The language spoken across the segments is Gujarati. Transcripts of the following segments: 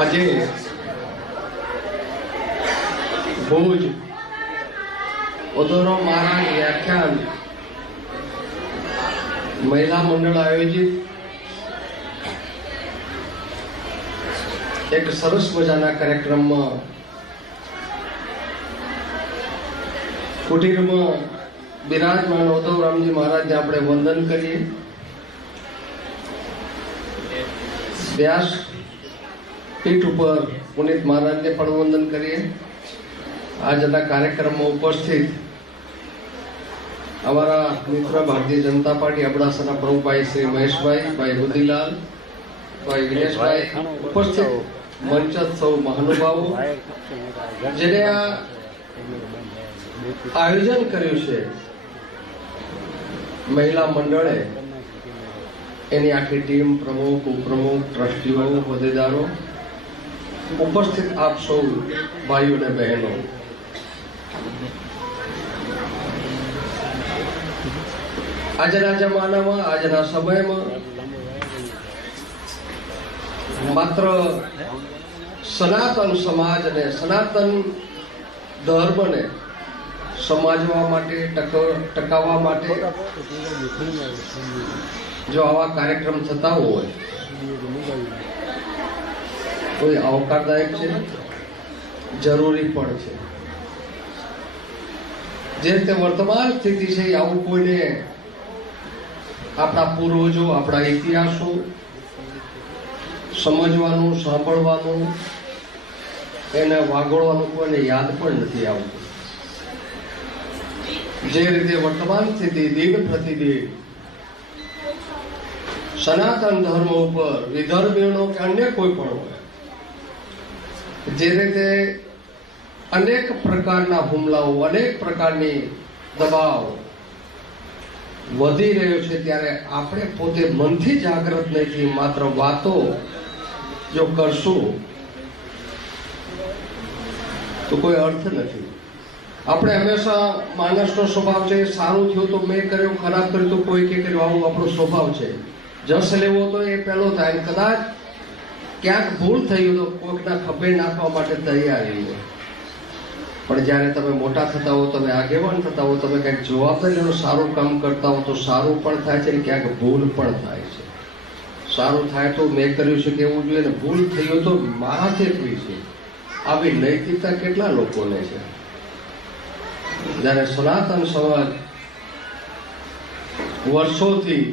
આજે ભુજ ઓધોરો મહારાજ વ્યાખ્યાન મહિલા મંડળ આયોજિત એક સરસ મજાના કાર્યક્રમમાં કુટીરમાં બિરાજમાન ઉદ્ધવરામજી મહારાજને આપણે વંદન કરીએ. વ્યાસ પીઠ ઉપર પુનિત મહારાજને પણ વંદન કરીએ. આજના કાર્યક્રમમાં ઉપસ્થિત અમારા મિત્ર ભારતીય જનતા પાર્ટી અબડાસાના પ્રમુખભાઈ શ્રી મહેશભાઈ, ભાઈ બુદ્ધિલાલ, ભાઈ વિનેશભાઈ, ઉપસ્થિત મંચ સૌ મહાનુભાવો, જેને આ આયોજન કર્યું છે મહિલા મંડળે, એની આખી ટીમ, પ્રમુખ, ઉપપ્રમુખ, ટ્રસ્ટીઓ, હોદ્દેદારો, ઉપસ્થિત આપ સૌ ભાઈઓ અને બહેનો, આજના જમાનામાં, આજના સમયમાં માત્ર સનાતન સમાજને, સનાતન ધર્મને સમાજવા માટે, ટકાવવા માટે જો આવા કાર્યક્રમ થતા હોય તો એ આવકારદાયક છે, જરૂરી પણ છે. જે રીતે વર્તમાન સ્થિતિ છે, આવું કોઈને આપણા પૂર્વજો, આપણા ઇતિહાસો સમજવાનું, સાંભળવાનું, એને વાગોળવાનું કોઈને યાદ પણ નથી આવતું. જે રીતે વર્તમાન સ્થિતિ દિન પ્રતિદિન સનાતન ધર્મ ઉપર વિધર્મીઓનો કે અન્ય કોઈ પણ હોય, જે રીતે અનેક પ્રકારના હુમલાઓ, અનેક પ્રકારની દબાવ વધી રહ્યો છે, ત્યારે આપણે પોતે મનથી જાગૃત નથી, માત્ર વાતો જો કરશું તો કોઈ અર્થ નથી. આપણે હંમેશા, માણસનો સ્વભાવ છે, સારું થયું તો મેં કર્યું, ખરાબ કર્યું તો કોઈ કે કર્યું, આવું આપણો સ્વભાવ છે. જસ લેવો તો એ પહેલો થાય, કદાચ ક્યાંક ભૂલ થયું તો કોઈકના ખભે નાખવા માટે તૈયારી હોય. પણ જ્યારે તમે મોટા થતા હો, તમે આગેવાન થતા હો, તમે કંઈક જવાબદારીનું સારું કામ કરતા હો તો સારું પણ થાય છે ને ક્યાંક ભૂલ પણ થાય છે. સારું થાય તો મેં કર્યું છે કેવું જોઈએ, ને ભૂલ થઈ હોય તો મારાથી થઈ છે, આવી નૈતિકતા કેટલા લોકોને છે. જ્યારે સનાતન સમાજ વર્ષોથી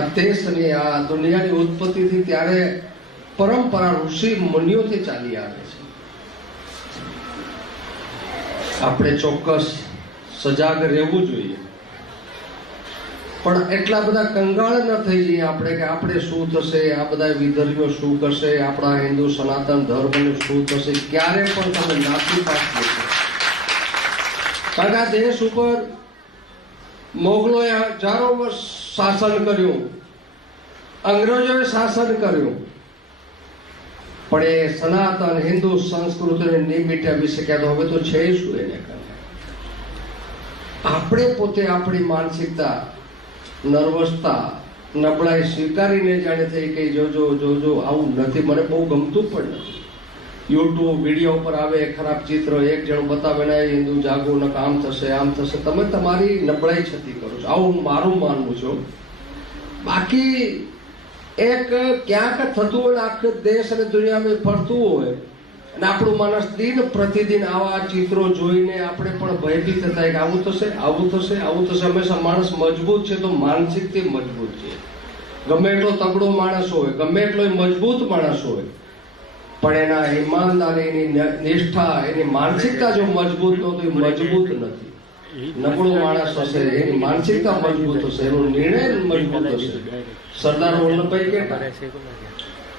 આ દેશની, આ દુનિયાની ઉત્પત્તિથી ત્યારે પરંપરા ઋષિ મુનિઓથી ચાલી આવે છે. આપણે ચોક્કસ સજાગ રહેવું જોઈએ, પણ એટલા બધા કંગાળ ન થઈ જઈએ આપણે કે આપણે શું થશે, આ બધા વિધર્મીઓ શું કરશે, આપણા હિન્દુ સનાતન ધર્મનું શું થશે. ક્યારે પણ તમે નાસી પાસ થશે. કારણ કે આ દેશ ઉપર મોગલોએ હજારો વર્ષ શાસન કર્યું, અંગ્રેજોએ શાસન કર્યું, પણ એ સનાતન હિન્દુ સંસ્કૃતિને નહીં મીટ્યા વિશે કહેતો હવે તો છે શું એને કારણે. આપણે પોતે આપણી માનસિકતા, નર્વસતા, નબળાઈ સ્વીકારીને જાણે થઈ કે જોજો જોજો આવું નથી, મને બહુ ગમતું પણ નથી. યુટ્યુબ વિડીયો પર આવે ખરાબ ચિત્ર, એક જણ બતાવે ને હિન્દુ જાગો ને આમ થશે આમ થશે, તમે તમારી નબળાઈ છતી કરો છો, આવું મારું માનવું છું. બાકી એક ક્યાંક થતું હોય, આખા દેશ અને દુનિયામાં ફરતું હોય, અને આપણું માણસ દિન પ્રતિદિન આવા ચિત્રો જોઈને આપણે પણ ભયભીત થાય કે આવું થશે, આવું થશે, આવું થશે. હંમેશા માણસ મજબૂત છે તો માનસિકથી મજબૂત છે. ગમે એટલો તગડો માણસ હોય, ગમે એટલો મજબૂત માણસ હોય, પણ એના ઈમાનદારી, એની નિષ્ઠા, એની માનસિકતા જો મજબૂત ન હોય તો એ મજબૂત નથી. નબળો માણસ હશે, એની માનસિકતા મજબૂત હશે, એનો નિર્ણય મજબૂત હશે. સરદાર વલ્લભભાઈ કહેતા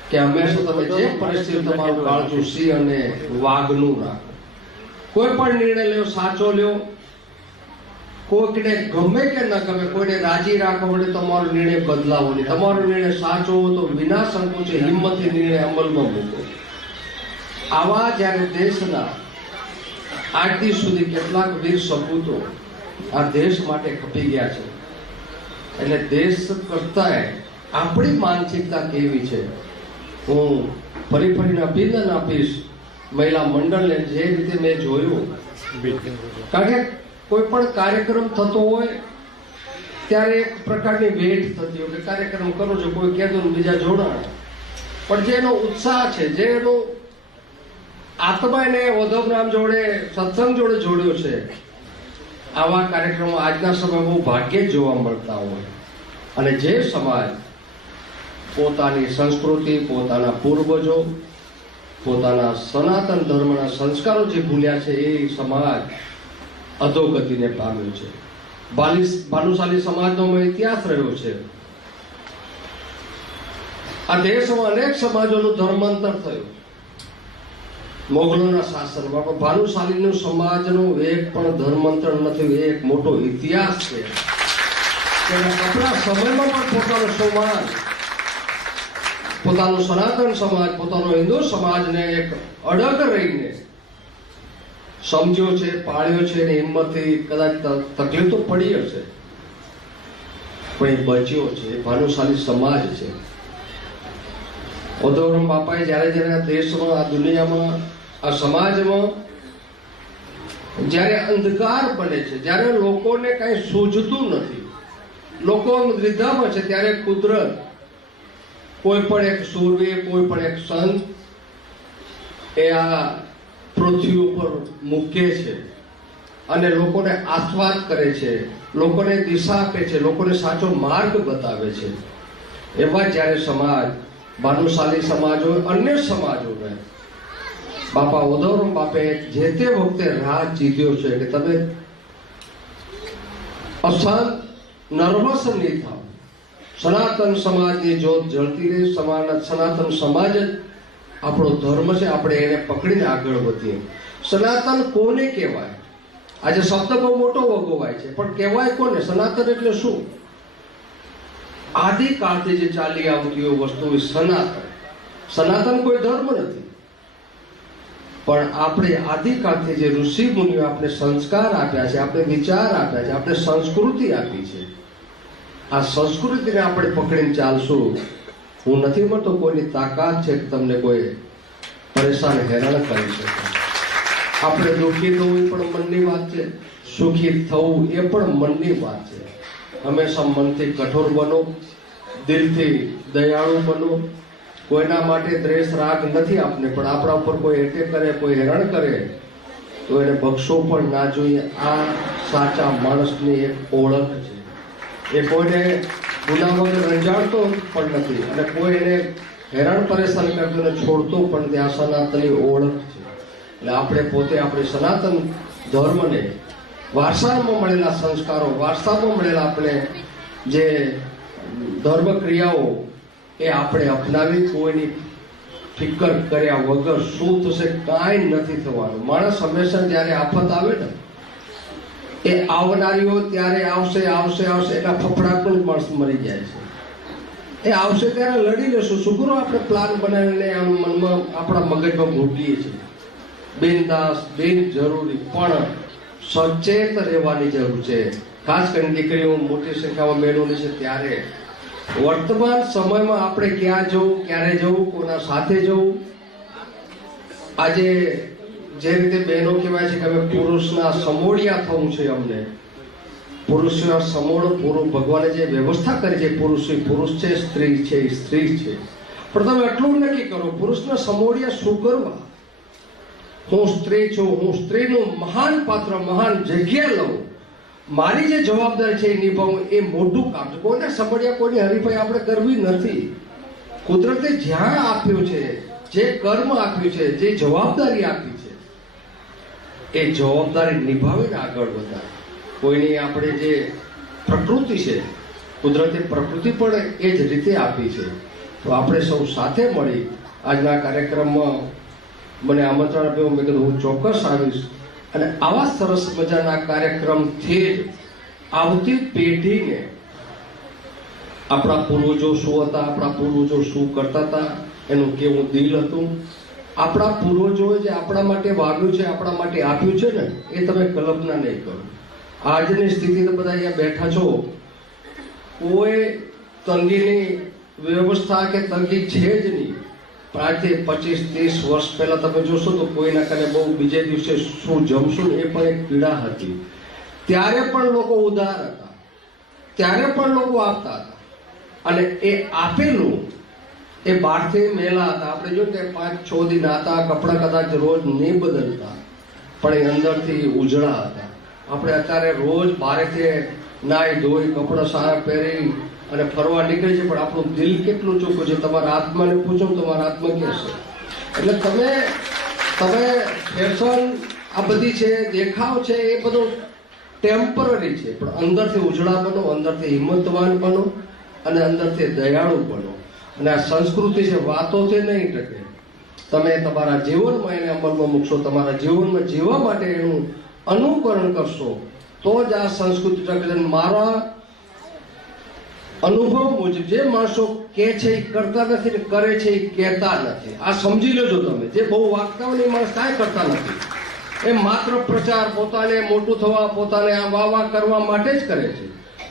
કે હંમેશા તમે જે પરિસ્થિતિ તમારું કાળજું સિંહ અને વાઘનું રાખો. કોઈ પણ નિર્ણય લ્યો, સાચો લ્યો. કોઈકને ગમે કે ન ગમે, કોઈને રાજી રાખવા માટે તમારો નિર્ણય બદલાવો નહીં. તમારો નિર્ણય સાચો હોય તો વિના સંકોચે હિંમતથી નિર્ણય અમલમાં મૂકો. આવા જ્યારે દેશના આજ દી સુધી કેટલાક વીર સપૂતો આ દેશ માટે ખપી ગયા છે, એટલે દેશ કરતા આપણી માનસિકતા કેવી છે હું ફરીને અભિનંદન આપીશ મહિલા મંડળને, જે રીતે મેં જોયું. કારણ કે કોઈ પણ કાર્યક્રમ થતો હોય ત્યારે એક પ્રકારની વેટ થતી હોય કે કાર્યક્રમ કરો છો, કોઈ કહેતું બીજા જોડાણ, પણ જે એનો ઉત્સાહ છે, જે એનો આત્મા એને ઓધવરામ જોડે સત્સંગ જોડે જોડ્યો છે, આવા કાર્યક્રમો આજના સમયમાં બહુ ભાગ્યે જ જોવા મળતા હોય. અને જે સમાજ પોતાની સંસ્કૃતિ, પોતાના પૂર્વજો, પોતાના સનાતન ધર્મના સંસ્કારો જે ભૂલ્યા છે, એ સમાજ અધોગતિને પામ્યો છે. ભાનુશાલી સમાજનો ઇતિહાસ રહ્યો છે. આ દેશમાં અનેક સમાજોનું ધર્માંતર થયું મોગલોના શાસનમાં, પણ ભાનુશાલીનું સમાજનું એક પણ ધર્માંતર નથી. એ એક મોટો ઇતિહાસ છે. આપણા સમયમાં પણ પોતાનો સમાજ, પોતાનો સનાતન સમાજ, પોતાનો હિન્દુ સમાજને એક અડગ રહીને સમજ્યો છે, પાળ્યો છે, અને હિંમતથી કદાચ તકલીફ તો પડી હશે પણ એ બચ્યો છે. એ ભાનુશાલી સમાજ છે. ઓધવરામ બાપાએ જ્યારે આ દેશમાં, આ દુનિયામાં, આ સમાજમાં જ્યારે અંધકાર બને છે, જ્યારે લોકોને કઈ સૂઝતું નથી, લોકો દ્વિધામાં છે, ત્યારે કુદરત કોઈ પણ એક સૂરવીર, કોઈ પણ એક સંત એ આ પૃથ્વી ઉપર મૂકે છે અને લોકોને આસ્વાદ કરે છે, લોકોને દિશા આપે છે, લોકોને સાચો માર્ગ બતાવે છે. એવા જ્યારે સમાજ, ભાનુશાલી સમાજ હોય, અન્ય સમાજ હોય, બાપા ઓધવરામ બાપે જે તે વખતે રાહ જીત્યો છે કે તમે અશાંત, નર્વસ નહીં થાવ. સનાતન સમાજની જ્યોત જળતી રહે. સનાતન સમાજ જ આપણો ધર્મ છે. આપણે એને પકડીને આગળ વધીએ. સનાતન કોને કહેવાય? આજે શબ્દ બહુ મોટો વગોવાય છે, પણ કહેવાય કોને? સનાતન એટલે શું? આદિકાળથી જે ચાલી આવતી વસ્તુ સનાતન. સનાતન કોઈ ધર્મ નથી, પણ આપણે આદિકાળથી જે ઋષિ મુનિઓ આપણે સંસ્કાર આપ્યા છે, આપણે વિચાર આપ્યા છે, આપણે સંસ્કૃતિ આપી છે, આ સંસ્કૃતિને આપણે પકડીને ચાલશું. હું નથી મળતો કોઈની તાકાત છે કે તમને કોઈ પરેશાન, હેરાન કરી શકે. આપણે દુઃખી થવું એ પણ મનની વાત છે, સુખી થવું એ પણ મનની વાત છે. હંમેશા મનથી કઠોર બનો, દિલથી દયાળુ બનો. કોઈના માટે દ્વેષ, રાગ નથી આપને, પણ આપણા ઉપર કોઈ એટેક કરે, કોઈ હેરાન કરે તો એને બક્ષો પણ ના જોઈએ. આ સાચા માણસની એક ઓળખ છે. એ કોઈને ગુના વગર રંજાડતો પણ નથી અને કોઈ એને હેરાન પરેશાન કરતો એને છોડતો પણ નથી. આ સનાતનની ઓળખ છે. એટલે આપણે પોતે આપણી સનાતન ધર્મને, વારસામાં મળેલા સંસ્કારો, વારસામાં મળેલા આપણે જે ધર્મ ક્રિયાઓ એ આપણે અપનાવી, કોઈની ફિકર કર્યા વગર શું થશે કાંઈ નથી થવાનું. માણસ હંમેશા જ્યારે આફત આવે ને, એ આવનારીઓ ત્યારે આવશે એના ફફડાટમાં જ માણસ મરી જાય છે. એ આવશે ત્યારે લડી લેશું. શું કરો આપણે પ્લાન બનાવીને મનમાં, આપણા મગજમાં ઘૂંટીએ છીએ. બિનદાસ, બિન જરૂરી, પણ સચેત રહેવાની જરૂર છે. ખાસ કરીને દીકરીઓ મોટી સંખ્યામાં બહેનોની છે ત્યારે વર્તમાન સમયમાં આપણે ક્યાં જવું, ક્યારે જવું, કોના સાથે જવું. આજે જે રીતે બહેનો કહેવાય છે કે અમે પુરુષના સમોડિયા થવું છે, અમને પુરુષના સમોડ, પૂરું ભગવાને જે વ્યવસ્થા કરી છે, પુરુષ છે, સ્ત્રી છે, સ્ત્રી છે, પણ તમે એટલું નક્કી કરો પુરુષના સમોડિયા શું કરવા. હું સ્ત્રી છું, હું સ્ત્રીનું મહાન પાત્ર, મહાન જગ્યા લઉં, મારી જે જવાબદારી છે એ નિભાવું, એ મોટું કામ છે. કોઈને સમોડિયા, કોઈની હરીફાઈ આપણે કરવી નથી. કુદરતે જ્યાં આપ્યું છે, જે કર્મ આપ્યું છે, જે જવાબદારી આપી છે, એ જવાબદારી નિભાવીને આગળ વધારે. કોઈની આપણે જે પ્રકૃતિ છે, કુદરતે પ્રકૃતિ પણ એ જ રીતે આપી છે. તો આપણે સૌ સાથે મળી આજના કાર્યક્રમમાં મને આમંત્રણ આપ્યું. મેં કીધું હું ચોક્કસ આવીશ અને આવા સરસ મજાના કાર્યક્રમથી જ આવતી પેઢીને આપણા પૂર્વજો શું હતા, આપણા પૂર્વજો શું કરતા હતા, એનું કેવું દિલ હતું, આપણા પૂર્વજોએ જે આપણા માટે વાવ્યું છે, આપણા માટે આપ્યું છે ને, એ તમે કલ્પના નહીં કરો. આજની સ્થિતિ તો બધા અહીંયા બેઠા છો, કોઈ તંગીની વ્યવસ્થા કે તંગી છે જ નહીં. આજથી 25-30 વર્ષ પહેલા તમે જોશો તો કોઈના કને બહુ બીજે દિવસે શું જમશું એ પણ એક પીડા હતી. ત્યારે પણ લોકો ઉદાર હતા, ત્યારે પણ લોકો આપતા હતા, અને એ આપેલું એ બહારથી મેલા હતા. આપણે જો કે 5-6 દિન હતા, કપડાં કદાચ રોજ નહીં બદલતા, પણ એ અંદરથી ઉજળા હતા. આપણે અત્યારે રોજ બહારેથી નાઈ ધોઈ કપડાં સારા પહેરી અને ફરવા નીકળે છે, પણ આપણું દિલ કેટલું ચોખ્ખું છે? તમારા આત્માને પૂછો, તમારા આત્મા ક્યાં છે? એટલે તમે ફેશન આ બધી છે, દેખાવ છે, એ બધું ટેમ્પરરી છે, પણ અંદરથી ઉજળા બનો, અંદરથી હિંમતવાન બનો અને અંદરથી દયાળુ બનો. અને આ સંસ્કૃતિ છે, વાતોથી નહીં ટકે. તમે તમારા જીવનમાં એને અમલમાં મૂકશો, તમારા જીવનમાં જીવવા માટે એનું અનુકરણ કરશો, તો જ આ સંસ્કૃતિ ટકે. મારા અનુભવ મુજબ જે માણસો કે છે એ કરતા નથી ને કરે છે એ કહેતા નથી. આ સમજી લેજો તમે. જે બહુ વાગતા હોય એ માણસ કાંઈ કરતા નથી. એ માત્ર પ્રચાર, પોતાને મોટું થવા, પોતાને આ વાહ કરવા માટે જ કરે છે.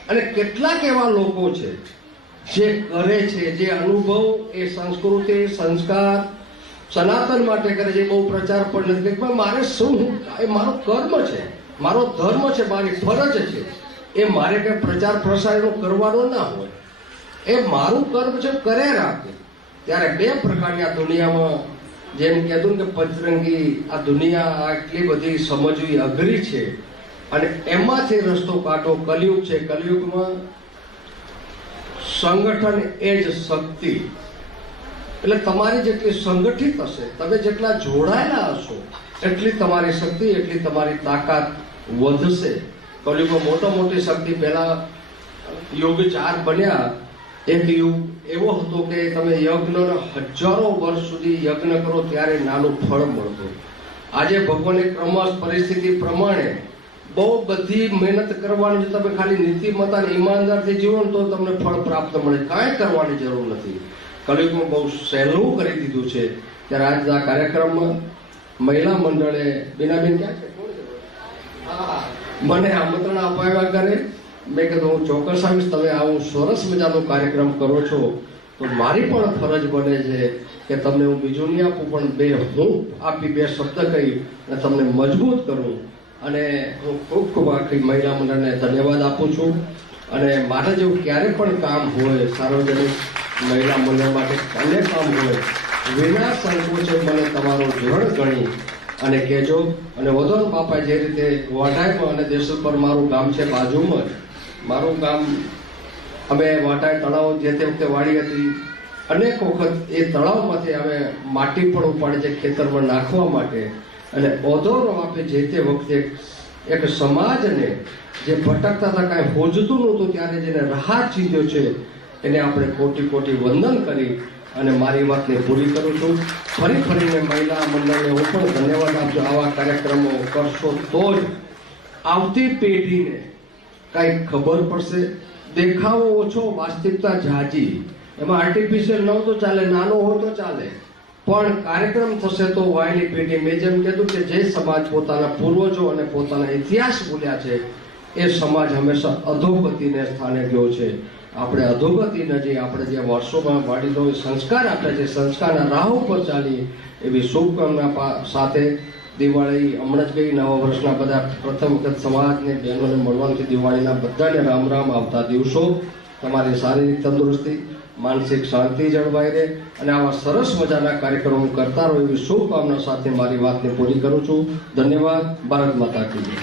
અને કેટલાક એવા લોકો છે જે કરે છે, જે અનુભવ, એ સંસ્કૃતિ, સંસ્કાર, સનાતન માટે કરે છે. બહુ પ્રચાર પણ નથી. મારે શું, એ મારો કર્મ છે, મારો ધર્મ છે, મારી ફરજ છે. એ મારે કંઈ પ્રચાર પ્રસાર કરવાનો ના હોય. એ મારું કર્મ છે, કરે રાખે. ત્યારે બે પ્રકારની આ દુનિયામાં, જેમ કહેતું કે પચરંગી આ દુનિયા આટલી બધી સમજવી અઘરી છે, અને એમાંથી રસ્તો કાઢો. કલયુગ છે, કલયુગમાં સંગઠન એ જ શક્તિ. એટલે તમારી જેટલી સંગઠિત હશે, તમે જેટલા જોડાયેલા હશો, એટલી તમારી શક્તિ, એટલી તમારી તાકાત વધશે. કલયુગમાં મોટી શક્તિ, પહેલા યુગ 4 બન્યા. એક યુગ એવો હતો કે તમે યજ્ઞનો હજારો વર્ષ સુધી યજ્ઞ કરો ત્યારે નાનું ફળ મળતું. આજે ભગવાનની ક્રમશ પરિસ્થિતિ પ્રમાણે બહુ બધી મહેનત કરવાની છે. તમે ખાલી નીતિમત્તા અને ઈમાનદારથી જીવો તો તમને ફળ પ્રાપ્ત મળે. કાંઈ કરવાની જરૂર નથી. કલયુગમાં બહુ સહેલું કરી દીધું છે. ત્યારે આજના કાર્યક્રમમાં મહિલા મંડળે, બીનાબેન ક્યાં છે? મને આમંત્રણ અપાવ્યા કરે. મેં કીધું હું ચોક્કસ આવીશ. તમે આવું સરસ મજાનો કાર્યક્રમ કરો છો તો મારી પણ ફરજ બને છે કે તમને હું બીજું નહીં આપું, પણ હું આપી 2 શબ્દ કહી અને તમને મજબૂત કરું. અને હું ખૂબ આખી મહિલા મંડળને ધન્યવાદ આપું છું. અને મારા જેવું ક્યારે પણ કામ હોય, સાર્વજનિક મહિલા મંડળ માટે અન્ય કામ હોય, વિના સંકોચે મને તમારો જળ ગણી અને કહેજો. અને વધોન બાપા જે રીતે વાઢાઈમાં અને દેશલ પર મારું ગામ છે બાજુમાં જ, મારું ગામ, અમે વાઢાઈ તળાવ જે તે વખતે વાડી હતી, અનેક વખત એ તળાવમાંથી અમે માટી પણ ઉપાડી છે ખેતરમાં નાખવા માટે. અને ઓધોરો આપે જે તે વખતે એક સમાજને જે ભટકતા હતા, કાંઈ હોજતું નહોતું, ત્યારે જેને રાહત ચીંધ્યો છે એને આપણે કોટી કોટી વંદન કરી અને મારી વાતને પૂરી કરું છું. ફરીને મહિલા મંડળને હું પણ ધન્યવાદ આપજો. આવા કાર્યક્રમો કરશો તો જ આવતી પેઢીને કાંઈક ખબર પડશે. દેખાવો ઓછો, વાસ્તવિકતા જાજી. એમાં આર્ટિફિશિયલ ન તો ચાલે, નાનો હોય તો ચાલે, પણ કાર્યક્રમ થશે તો વાયલી પેઢી. મેં જેમ કીધું કે જે સમાજ પોતાના પૂર્વજો અને પોતાના ઇતિહાસ ભૂલ્યા છે, એ સમાજ હંમેશા અધોગતિને સ્થાને ગયો છે. આપણે અધોગતિ ન જઈએ. આપણે જે વર્ષોમાં વડીલોએ સંસ્કાર આપ્યા છે, સંસ્કારના રાહ ઉપર ચાલી, એવી શુભકામના સાથે દિવાળી હમણાં જ ગઈ. નવા વર્ષના બધા પ્રથમ વખત સમાજને, બહેનોને મળવાનું છે. દિવાળીના બધાને રામ રામ. આવતા દિવસો તમારી શારીરિક તંદુરસ્તી, માનસિક શાંતિ જળવાઈ રહે અને આવા સરસ મજાના કાર્યક્રમો કરતા રહો, એવી શુભકામના સાથે મારી વાતને પૂરી કરું છું. ધન્યવાદ. ભારત માતા કી જય.